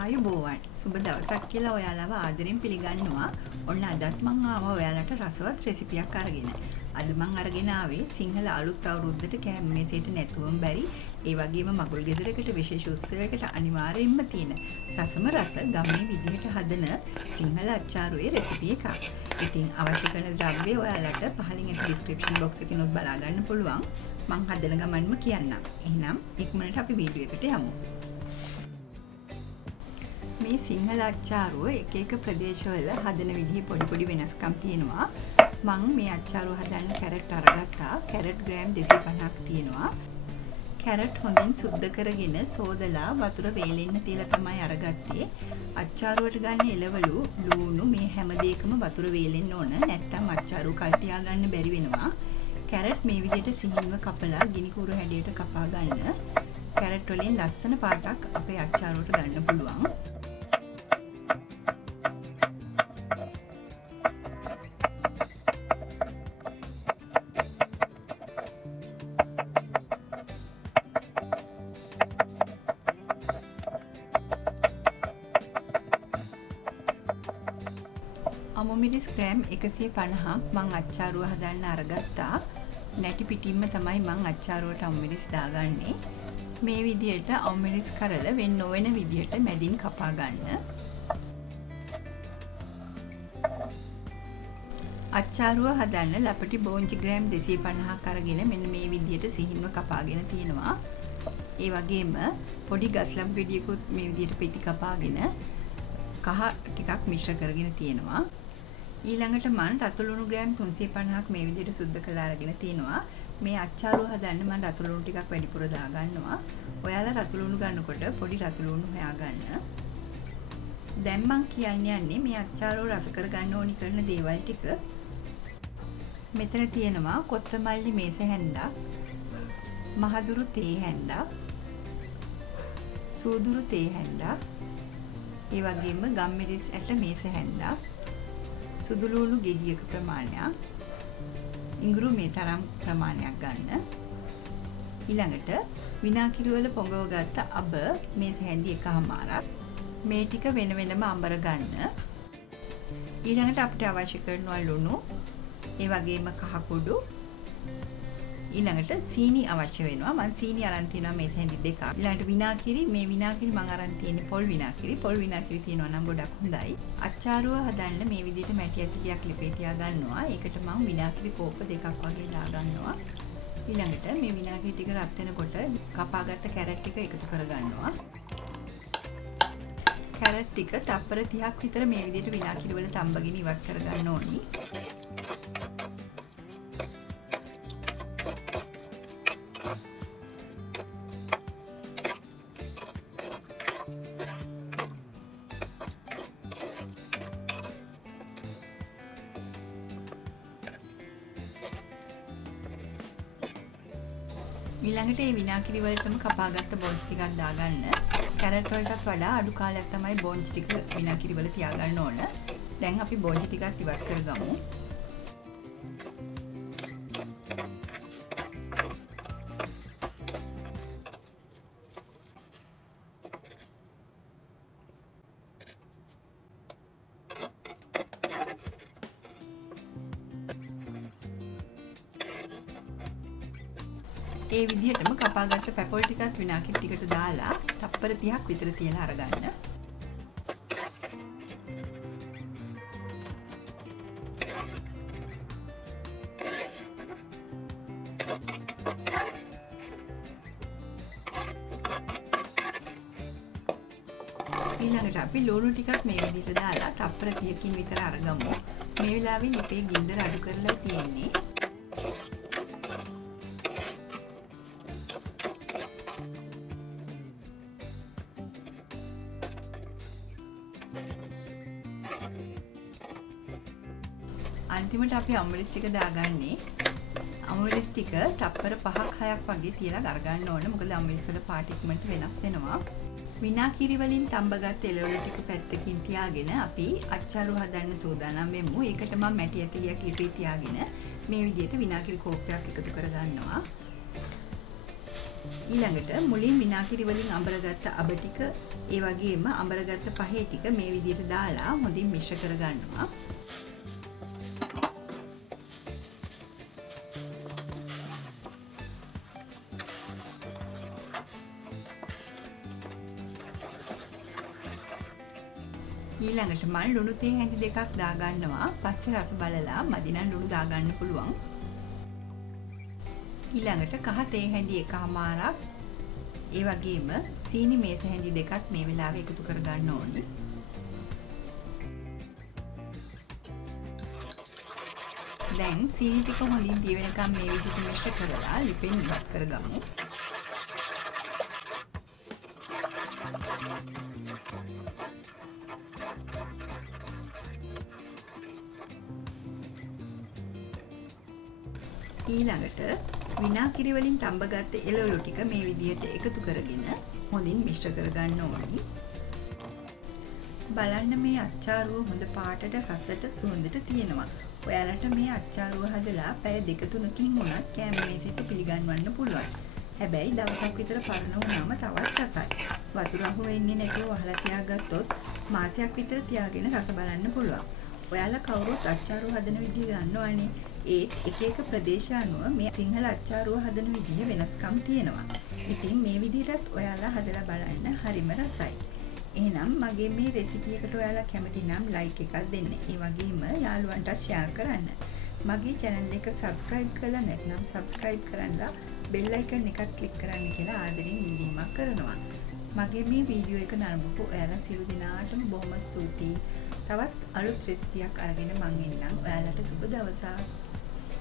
ආයුබෝවන් සුබ දවසක් කියලා ඔයාලව ආදරෙන් පිළිගන්නවා. ඔන්න අදත් මම ආවා ඔයාලට රසවත් රෙසිපියක් අරගෙන. අද මම අරගෙන ආවේ සිංහල අලුත් අවුරුද්දට කෑම මේසෙට නැතුවම බැරි ඒ වගේම මගුල් ගෙදරකට විශේෂ උත්සවයකට අනිවාර්යයෙන්ම තියෙන රසම රස ගමේ විදිහට හදන සිංහල අච්චාරුවේ රෙසිපි එකක්. ඉතින් අවශ්‍ය කරන ද්‍රව්‍ය ඔයාලට පහලින් එන ඩිස්ක්‍රිප්ෂන් බොක්ස් එකේ නොත් බලා ගන්න පුළුවන්. මම හදන ගමන්ම කියන්නම්. එහෙනම් ඉක්මනට අපි වීඩියෝ එකට යමු. මේ සිංහල අච්චාරුව එක එක ප්‍රදේශවල හදන විදිහේ පොඩි වෙනස්කම් තියෙනවා. මම මේ අච්චාරුව හදන්න කැරට් අරගත්තා. කැරට් ග්‍රෑම් 250ක් තියෙනවා. කැරට් හොඳින් සුද්ධ කරගෙන සෝදලා වතුර වේලෙන්න තියලා තමයි අරගත්තේ. අච්චාරුවට ගන්න එළවලු, ලූණු මේ හැම දෙයකම වතුර වේලෙන්න ඕන. නැත්නම් අච්චාරුව කල් තියා ගන්න බැරි වෙනවා. කැරට් මේ විදිහට සිහින්ව කපලා ගිනි කූරු හැඩයට කපා ගන්න. කැරට් වලින් ලස්සන පාටක් අපේ අච්චාරුවට ගන්න පුළුවන්. අමුමිරිස් ග්‍රෑම් 150ක් මං අච්චාරුව හදන්න අරගත්තා. නැටි පිටින්ම තමයි මං අච්චාරුවට අමුමිරිස් දාගන්නේ. මේ විදිහට අමුමිරිස් කරල වෙන් නොවන විදිහට මැදින් කපා ගන්න. අච්චාරුව හදන්න ලපටි බෝංචි ග්‍රෑම් 250ක් අරගෙන මෙන්න මේ විදිහට සිහින්ව කපාගෙන තියෙනවා. ඒ වගේම පොඩි ගස්ලම් ගෙඩියකුත් මේ විදිහට පෙති කපාගෙන කහ ටිකක් මිශ්‍ර කරගෙන තියෙනවා. ඊළඟට මම රතු ලුණු ග්‍රෑම් 350ක් මේ විදිහට සුද්ධ කරලා අරගෙන තිනවා. මේ අච්චාරුව හදන්න මම රතු ලුණු ටිකක් වැඩිපුර දා ගන්නවා. ඔයාලා රතු ලුණු ගන්නකොට පොඩි රතු ලුණු හොයා ගන්න. දැන් මම කියන්නේ මේ අච්චාරුව රස කර ගන්න ඕනි කරන දේවල් ටික. මෙතන තියෙනවා කොත්තමල්ලි මේස හැන්දා, මහදුරු තේ හැන්දා, සූදුරු තේ හැන්දා, ඒ වගේම ගම්මිරිස් ඇට මේස හැන්දා, සුදු ලුණු ගෙඩියක ප්‍රමාණයක්, ඉඟුරු මේ තරම් ප්‍රමාණයක් ගන්න. ඊළඟට විනාකිරි වල පොඟව ගත්ත අබ මේස හැන්දි එකමාරක්. මේ ටික වෙන වෙනම අඹර ගන්න. ඊළඟට අපිට අවශ්‍ය කරනවා ලුණු, ඒ වගේම කහ කුඩු. ඊළඟට සීනි අවශ්‍ය වෙනවා. මම සීනි අරන් තියනවා මේස හැන්දි දෙකක්. ඊළඟට විනාකිරි, මේ විනාකිරි මම අරන් තියෙන්නේ පොල් විනාකිරි. පොල් විනාකිරි තියෙනවා නම් ගොඩක් හොඳයි. අච්චාරුව හදන්න මේ විදිහට මැටි ඇටි ටිකක් ලිපේ තියා ගන්නවා. ඒකට මම විනාකිරි කෝප දෙකක් වගේ දා ගන්නවා. ඊළඟට මේ විනාකිරි ටික රත් වෙනකොට කපාගත්ත කැරට් ටික එකතු කර ගන්නවා. කැරට් ටික තප්පර 30ක් විතර මේ විදිහට විනාකිරි වල තඹගෙන ඉවත් කර ගන්න ඕනි. ඊළඟට මේ විනාකිරි වලටම කපාගත්ත බෝන්ච් ටිකක් දාගන්න. කැරට් වලටත් වඩා අඩු කාලයක් තමයි බෝන්ච් ටික විනාකිරි වල තියාගන්න ඕන. දැන් අපි බෝන්ච් ටිකක් ඉවත් කරගමු. ඒ විදිහටම කපාගත්ත පැපොල් ටිකත් විනාකිරි ටිකට දාලා තප්පර 30ක් විතර තියලා අරගන්න. ඊළඟට අපි ලුණු ටිකක් මේ විදිහට දාලා තප්පර 30කින් විතර අරගමු. මේ වෙලාවේ ලිපේ ගින්දර අඩු කරලා තියෙන්නේ. අන්තිමට අපි අමුමිරිස් ටික දාගන්නේ. අමුමිරිස් ටික තප්පර 5ක් 6ක් වගේ තියලා අරගන්න ඕන. මොකද අමුමිරිස් වල පාට ඉක්මනට වෙනස් වෙනවා. විනාකිරි වලින් තඹගත් එළවලු ටික පැත්තකින් තියාගෙන අපි අච්චාරු හදන්න සූදානම් වෙමු. ඒකට මම මැටි ඇටලියක් ලිපේ තියාගෙන මේ විදිහට විනාකිරි කෝප්පයක් එකතු කර ගන්නවා. ඊළඟට මුලින් විනාකිරි වලින් අඹරගත්ත අබ ටික ඒ වගේම අඹරගත්ත පහේ ටික මේ විදිහට දාලා හොඳින් මිශ්‍ර කරගන්නවා. ඊළඟට මම ලුණු තේ හැඳි දෙකක් දාගන්නවා. පස්සේ රස බලලා මදි නම් ලුණු දාගන්න පුළුවන්. ඊළඟට කහ තේ හැඳි එකමාරක් ඒ වගේම සීනි මේස හැඳි දෙකත් මේ වෙලාවේ එකතු කරගන්න ඕනේ. දැන් සීනි ටික හොඳින් දිය වෙනකම් මේ විදිහට මිශ්‍ර කරලා ලිපෙන් ඉවත් කරගමු. ඊළඟට විනාකිරි වලින් තඹගත්ත එළවලු ටික මේ විදිහට එකතු කරගෙන හොඳින් මිශ්‍ර කරගන්න ඕනි. බලන්න මේ අච්චාරුව හොඳ පාටට රසට සුවඳට තියෙනවා. ඔයාලට මේ අච්චාරුව හදලා පැය 2-3කින් වුණත් කෑම මේසෙට පිළිගන්වන්න පුළුවන්. හැබැයි දවසක් විතර පරණ වුණාම තවත් රසයි. වතුර අහු වෙන්නේ නැතුව වහලා තියාගත්තොත් මාසයක් විතර තියාගෙන රස බලන්න පුළුවන්. ඔයාලා කවුරුත් අච්චාරුව හදන විදිහ දන්නවනේ. ඒත් එක එක ප්‍රදේශ අනුව මේ සිංහල අච්චාරුව හදන විදිහ වෙනස්කම් තියෙනවා. ඉතින් මේ විදිහටත් ඔයාලා හදලා බලන්න හරිම රසයි. එහෙනම් මගේ මේ රෙසිපි එකට ඔයාලා කැමති නම් ලයික් එකක් දෙන්න. ඒ වගේම යාළුවන්ටත් ෂෙයා කරන්න. මගේ channel එක subscribe කරලා නැත්නම් subscribe කරන්ලා bell icon එකක් click කරන්න කියලා ආදරෙන් ඉල්ලීමක් කරනවා. මගේ මේ වීඩියෝ එක නරඹපු ඔයාලා සියලු දෙනාටම බොහොම ස්තුතියි. තවත් අලුත් රෙසිපියක් අරගෙන මම එන්නම්. ඔයාලට සුබ දවසක්.